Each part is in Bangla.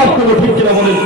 রাখতে হবে, ঠিক কিনা বলেন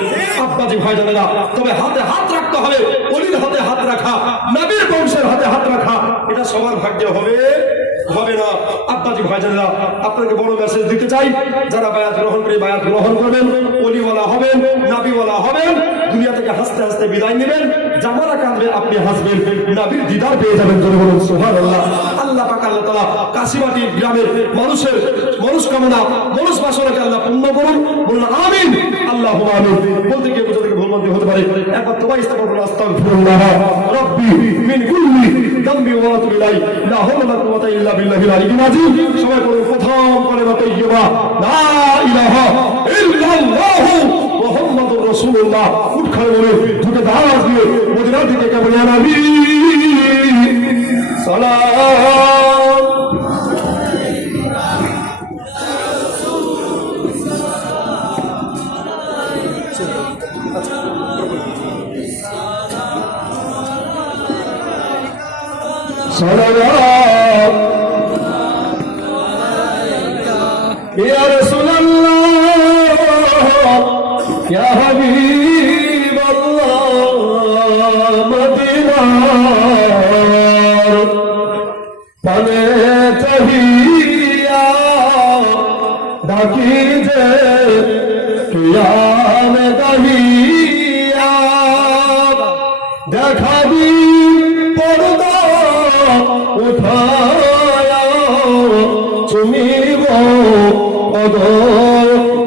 আব্বাজি ভাইজানেরা? তবে হাতে হাত রাখতে হবে, অলির হাতে হাত রাখা, নবীর বংশের হাতে হাত রাখা, এটা সবার ভাগ্যে হবে না। আব্বাজি ভাইজানেরা, আপনাকে বড় মেসেজ দিতে চাই, যারা বায়াত গ্রহণ করে বায়াত গ্রহণ করবেন, অলিওয়ালা হবেন, নাবিওয়ালা হবেন, দুনিয়া থেকে হাসতে হাসতে বিদায় নেবেন, জামারা কাঁদবে আপনি হাসবেন, নবীর দিদার পেয়ে যাবেন। জোরে বলুন সুবহানাল্লাহ। আল্লাহ পাক আল্লাহ তাআলা কাশিমাটি গ্রামের মানুষের মনস্কামনা মনস বাসনাকে আল্লাহ পূর্ণ করুন, বলুন আমিন, আল্লাহুম্মা আমিন। বলতে গিয়ে বুঝতে গিয়ে ভুলভ্রান্তি হতে পারে, একবার তওবা ইস্তেগফার করুন, আস্তাগফিরুল্লাহ রাব্বি মিন কুল্লি যামবি ওয়া আতুবু ইলাইহি, লা হাওলা ওয়ালা কুওয়াতা ইল্লা বিল্লাহিল আলিয়্যিল আযীম। সবাই বলুন প্রথম কালেমা তাইয়্যিবা লা ইলাহা ইল্লাল্লাহু মুহাম্মাদুর রাসূলুল্লাহ। উঠখানে বলে দুটো দাওয়াত দিয়ে মদিনা থেকে কেমন ইয়া নবী সালাম। সালাম ইয়া রাসূলুল্লাহ ইয়া হাবিবাল্লাহ, মদিনার পানে চাহিয়া ডাকি যে কিয়ামে দাহিয়া, দেখাবি পর্দা উঠায়া, চুমিব পদ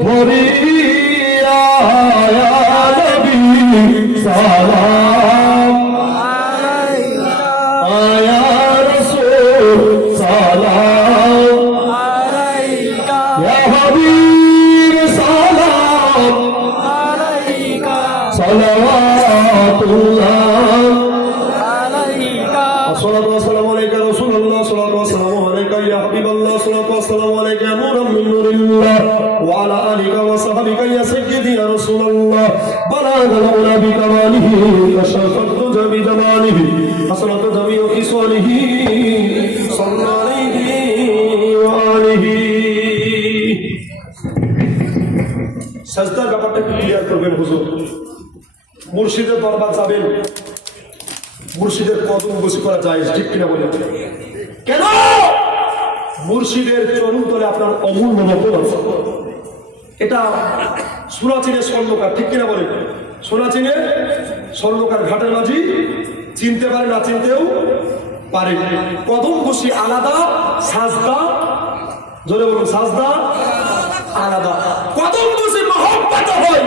ধরিয়া, নবী সালাম আয়া রাসূল সালাম আলাইকা, ইয়া হাবিব সালাম আলাইকা, সালাওয়াতুল্লাহ আলাইকা, আসসালাতু ওয়াসসালামু আলাইকা রাসূলুল্লাহ, সালাতু ওয়াসসালামু আলাইকা ইয়া হাবিবাল্লাহ, সালাতু ওয়াসসালামু আলাইকা ইয়া নূরাম মিন নূরিল্লাহ, ওয়া আলা আলিকা ওয়া সাহবিকা ইয়া সাইয়্যিদি ইয়া রাসূলুল্লাহ, বালাগাল উলা বিকামালিহি ওয়া শাফাতু জামি জামালিহি, হাসানাতু জামিউ খিসালিহি, সাল্লাল্লাহু আলাইহি ওয়া আলিহি। সাজদার ব্যাপারটা একটু ক্লিয়ার করবেন হুজুর। মুর্শিদের দরবার যাবেন, মুর্শিদের কদম বসে করা যায়, ঠিক কিনা বলেন? কেন? মুর্শিদের চরণ তলে আপনার অমূল্য নকল আছে। এটা সোনাচিনের স্বর্ণকার, ঠিক কিনা বলেন? সোনাচিনের স্বর্ণকার ঘাটের মাঝি চিনতে পারে, না চিনতেও পারে। কদম বসি আলাদা, সাজদা, জোরে বলুন সাজদা আলাদা। কদম বসি মহব্বত হয়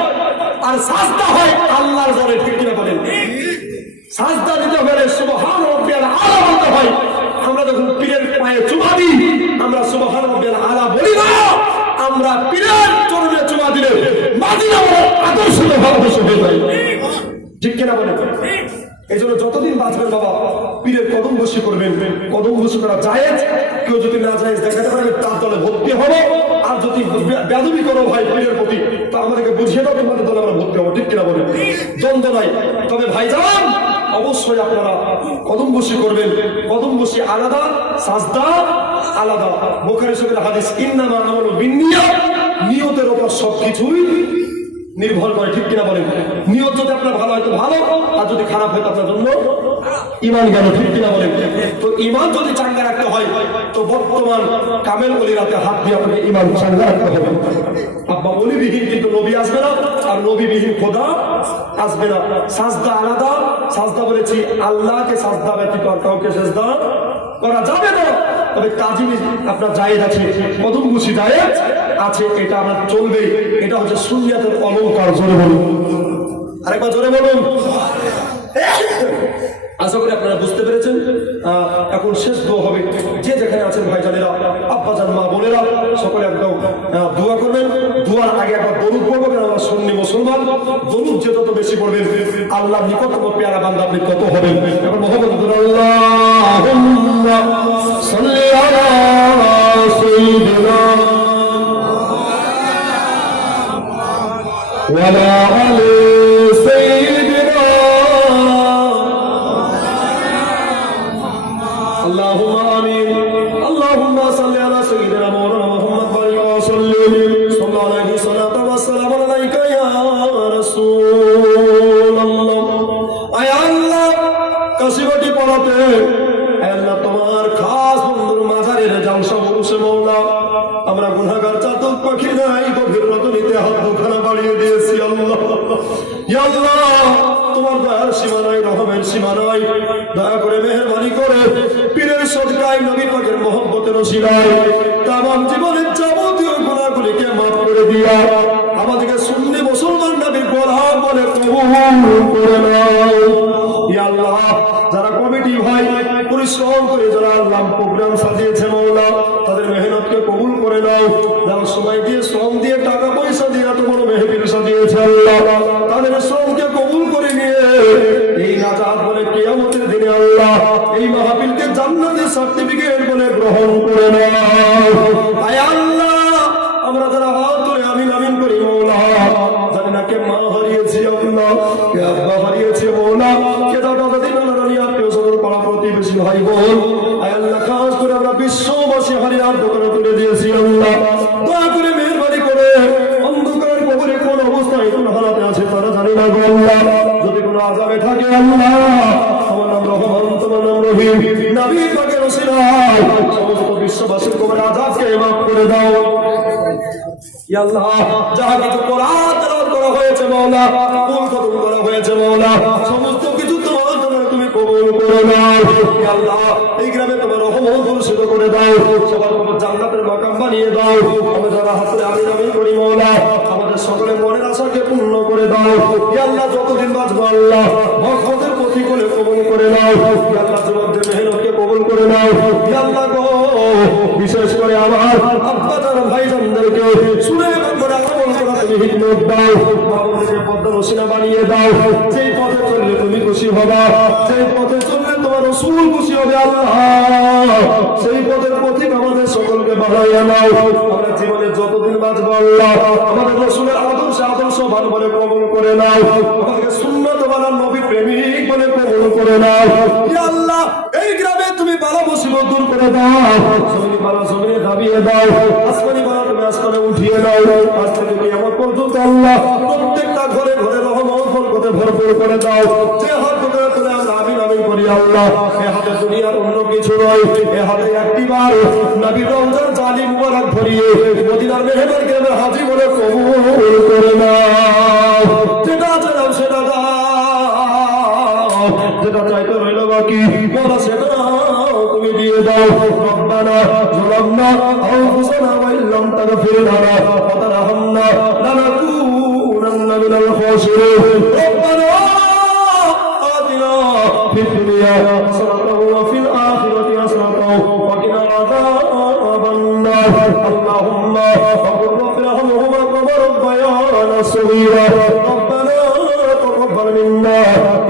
আর সাজদা হয় আল্লাহর ঘরে, ঠিক কিনা বলেন? সাজদা দিতে হলে সুবহান রাব্বিয়াল আলা বলতে হয়। আমরা যখন পীরের পায়ে চুমা দিই, আমরা সুবহান রাব্বিয়াল আলা বলি না, আমরা পীরের চরণে চুমা দিলে মাদিনা বড় আদর্শ ভালোবাসা হয়ে যায়, ঠিক কিনা বলেন? এই জন্য যতদিন বাঁচবেন বাবা পীরের কদম বসি করবেন। কদম বসি করা জায়েজ, কেউ যদি না জায়েজ দেখাতে পারে তার দলে ভর্তি হবো। আর যদি বেয়াদবি করো ভাই পীরের প্রতি, তা আমাদেরকে বুঝিয়ে দাও, তোমাদের দলে আমরা ভর্তি হবো, ঠিক কিনা বলেন? দ্বন্দ্ব নাই। তবে ভাইজান অবশ্যই আপনারা কদম বসি করবেন। কদম বসি আলাদা, সাজদা আলাদা। বুখারী শরীফের হাদিস, ইন্নামা আমালু বিন্নিয়াত, নিয়তের উপর সবকিছুই নির্ভর করে, ঠিক কিনা বলেন? নিয়ত যদি আপনার ভালো হয় তো ভালো, আর যদি খারাপ হয় তো আপনার জন্য ঈমান গেল, ঠিক কিনা বলেন? তো ঈমান যদি চাঙ্গা রাখতে হয় তো বর্তমান কামেল ওলিরাতে হাত দিয়ে আপনাকে ঈমান চাঙ্গা রাখতে হবে। আব্বা ওলিবিহীন কিন্তু নবী আসবে না, আর নবীবিহীন খোদা আসবে না। সাজদা আলাদা। সাজদা বলেছি আল্লাহকে সাজদা ব্যতীত আর কাউকে সাজদা করা যাবে না। তবে তাজিম আপনার জায়েজ আছে, কদম বসি জায়েজ আছে, এটা আপনার চলবে। এটা হচ্ছে সুন্নিয়াতের অলংকার। জোরে বলুন, আরেকবার জোরে বলুন। আশা করি আপনারা বুঝতে পেরেছেন। এখন শেষ দোয়া হবে। যে যেখানে আছেন ভাইজানেরা, আব্বাজান, মা বোনেরা, সকলে একদম দোয়া করবেন। দোয়ার আগে একবার দরুদ পড়বেন। আমরা সুন্নি মুসলমান, দরুদ যে যত বেশি পড়বেন আল্লাহর নিকটতম পেয়ারা বান্দা আপনি তত হবেন। এখন মুহাম্মদুর আল্লাহুম্মা সাল্লি আলা সাইয়্যিদিনা ওয়া আলা আলি সাইয়্যিদিনা আল্লাহুম্মা আমিন। আল্লাহুম্মা সাল্লি আলা সাইয়্যিদিনা মাওলানা মুহাম্মদ ওয়া সাল্লিম। সাল্লাল্লাহু আলাইহি ওয়া সাল্লাম ওয়া সালামু আলাইকা ইয়া রাসূলুল্লাহ। আয় আল্লাহ, কাশিবাটি পড়াতে আল্লাহ তোমার খাস বন্ধুর মাঝারের জালসা বলছে মওলা, আমরা গুনাহগার চাতক পাখি নাই, গভীর রজনীতে হাত দুখানা বাড়িয়ে দিয়েছি আল্লাহ। ইয়া আল্লাহ, তোমার দয়ার সীমা নাই, রহমের সীমা নাই, দয়া করে মেহেরবানি করে পীরের সদকায় নবী পাকের মহব্বতের ওসিলায় তামাম জীবনের যাবতীয় গুনাহগুলিকে মাফ করে দিয়া আমাদেরকে সুন্নি মুসলমান নবীর গোলাম বলে কবুল করে নাও। ইয়া আল্লাহ, যারা কমিটি ভাই পরিশ্রম করে যারা আল্লাহ প্রোগ্রাম সাজিয়েছে মওলা, তাদের মেহনতকে কবুল করে নাও। যারা সময় দিয়ে শ্রম দিয়ে টাকা পয়সা দিয়ে এত বড় মেহফিল সাজিয়েছে আল্লাহ, তাদের শ্রমকে কবুল করে নিয়ে এই নাজাত বলে কিয়ামতের দিনে আল্লাহ এই মাহফিলকে জান্নাতের সার্টিফিকেট বলে গ্রহণ করে নাও। আয় আল্লাহ, আমরা যারা হাত ধরে আমিন আমিন করি মওলা, জানি না কে মা হারিয়েছি আল্লাহ, কে আব্বা হারিয়েছে মওলা, কে দাদা দাদি নানা নানি আত্মীয় স্বজন পাড়া প্রতিবেশী ভাই বোন, আয় আল্লাহ খাস করে আমরা বিশ্ববাসী হারিয়ার দোকানে তুলে দিয়েছি আল্লাহ, দয়া করে মেহেরবানি করে অন্ধকার কবরে কোন অবস্থায় কোন হালাতে আছে তারা জানি না গো আল্লাহ, যদি কোনো আযাবে থাকে আল্লাহ, আমার নাম রহমান, তোমার নাম রহিম, নবী পাকের ওসিলায় সমস্ত বিশ্ববাসীর কবরে আযাবকে মাফ করে দাও। ইয়া আল্লাহ, যাহা কিছু কোরআন তেলাওয়াত করা হয়েছে মওলা, কুল খতম করা হয়েছে মওলা, সমস্ত কিছু তোমার জন্য তুমি কবুল করে নাও। ইয়া আল্লাহ, এই গ্রামে তোমার রহমত বর্ষিত করে দাও, সবার উপর জান্নাতের মাকাম বানিয়ে দাও। আমরা যারা হাতে আমিন আমিন করি মওলা, আমাদের সকলের মনের আশাকে পূর্ণ করে দাও। ইয়া আল্লাহ, যতদিন বাঁচবো আল্লাহ ভক্তদের প্রতিকূলে কবুল করে নাও। ইয়া আল্লাহ, যুবকদের মেহনতকে কবুল করে নাও। ইয়া আল্লাহ গো, বিশেষ করে আমার আব্বা যারা ভাইজানদেরকে শুনে করে আমল করা তুমি হিকমত দাও, বাবুদেরকে পদ্মা রসিনা বানিয়ে দাও। যেই পথে চললে তুমি খুশি হবা, যেই পথে চললে তোমার রাসূল খুশি হবে আল্লাহ, সেই পথের পথিক আমাদের সকলকে বানাইয়া নাও। আমরা জীবনে যতদিন বাঁচবো আল্লাহ আমাদের রাসূলের আদর্শ ভালো বলে কবুল করে নাও, আমাদেরকে সুন্নাত ওয়ালা নবী প্রেমিক বলে কবুল করে নাও। ইয়া আল্লাহ, এই গ্রামে তুমি বালা মুসিবত দূর করে দাও, জমিনে বালা জমিনে দাবিয়ে দাও, আসমানি বালা তুমি আসমানে উঠিয়ে দাও। আজ থেকে কিয়ামত পর্যন্ত আল্লাহ প্রত্যেকটা ঘরে ঘরে রহমত বরকতে ভরপুর করে দাও। যে হাত ধরে তুলে আমরা আমিন আমিন করি আল্লাহ, এ হাতে দুনিয়ার অন্য কিছু নয়, এ হাতে একটিবার নবী রমজান জালি মুবারক ভরিয়ে মদিনার মেহমান গ্রামের হাজী বলে কবুল করে নাও। যেটা চাও সেটা দাও, যেটা চাইতে রইল বাকি বলা সেটা তুমি দিয়ে দাও। রব্বানা যালামনা আনফুসানা ওয়া ইল্লাম তাগফির লানা ওয়া তারহামনা লানাকুনান্না মিনাল খাসিরিন। রব্বানা আতিনা ফিদ দুনিয়া হাসানাতাও ওয়া ফিল আখিরাতি হাসানাতাও ওয়া কিনা আযাবান নার। আল্লাহুম্মা ফাকুর রাব্বিরহামহুমা কামা রাব্বায়ানা সগীরা। রব্বানা তাকাব্বাল মিন্না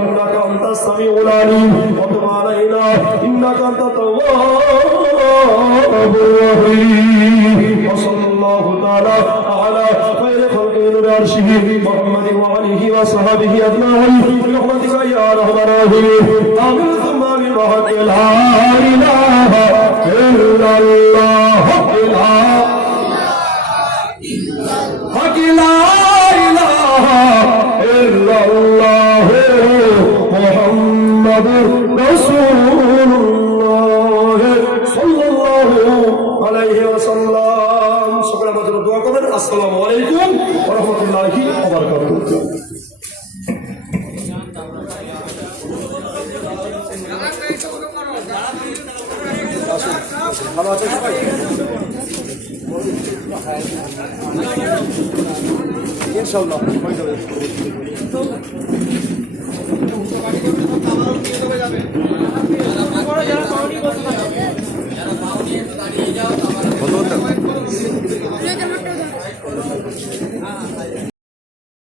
ইন্নাকা আনতাস সামিউল আলিম ওয়া তুব আলাইনা ইন্নাকা আনতাত তাওয়াবুর রহিম। ওয়া সাল্লাল্লাহু তাআলা আলা খায়রি খালকি নূর আরশিহি মুহাম্মাদিন ওয়া আলিহি ওয়া সাহবিহি আজমাইন বিরহমাতিকা ইয়া আরহামার রাহিমিন। আমিন সুম্মা আমিন। লা ইলাহা ইল্লাল্লাহ লা ইলাহা ইল্লাল্লাহ মুহাম্মাদুর রাসূলুল্লাহ সাল্লাল্লাহু আলাইহি ওয়াসাল্লাম। সকলে আমার জন্য দোয়া করবেন। আসসালামু আলাইকুম ওয়া রাহমাতুল্লাহি ওয়া বারাকাতুহু। ভালো আছেন সবাই? ইনশাআল্লাহ হয়ে যাবে।